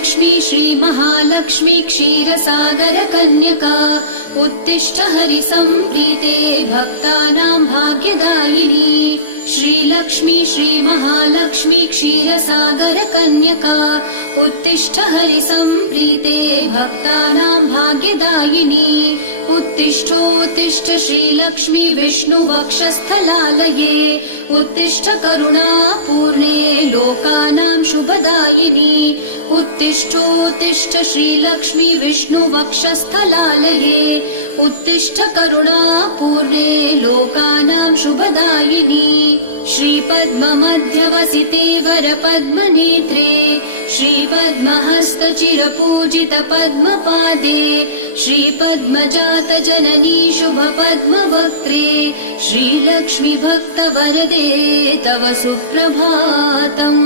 श्रीलक्ष्मी श्रीमहालक्ष्मी क्षीरसागरकन्यका उत्तिष्ठ हरिसम्प्रीते भक्तानां भाग्यदायिनी। श्रीलक्ष्मी श्रीमहालक्ष्मी क्षीरसागरकन्यका उत्तिष्ठ हरिसम्प्रीते भक्तानां भाग्यदायिनी। उत्तिष्ठोत्तिष्ठ श्रीलक्ष्मी विष्णुवक्षस्थलालये उत्तिष्ठ करुणापूर्णे लोकानां शुभदायिनी। उत्तिष्ठोत्तिष्ठ श्रीलक्ष्मी विष्णुवक्षस्थलालये उत्तिष्ठ करुणापूर्णे लोकानां शुभदायिनी। श्रीपद्ममध्यवसिते वरपद्मनेत्रे श्रीपद्महस्तचिरपूजित पद्मपादे श्रीपद्मजातजननी शुभपद्मवक्त्रे श्रीलक्ष्मी भक्तवरदे तव सुप्रभातम्।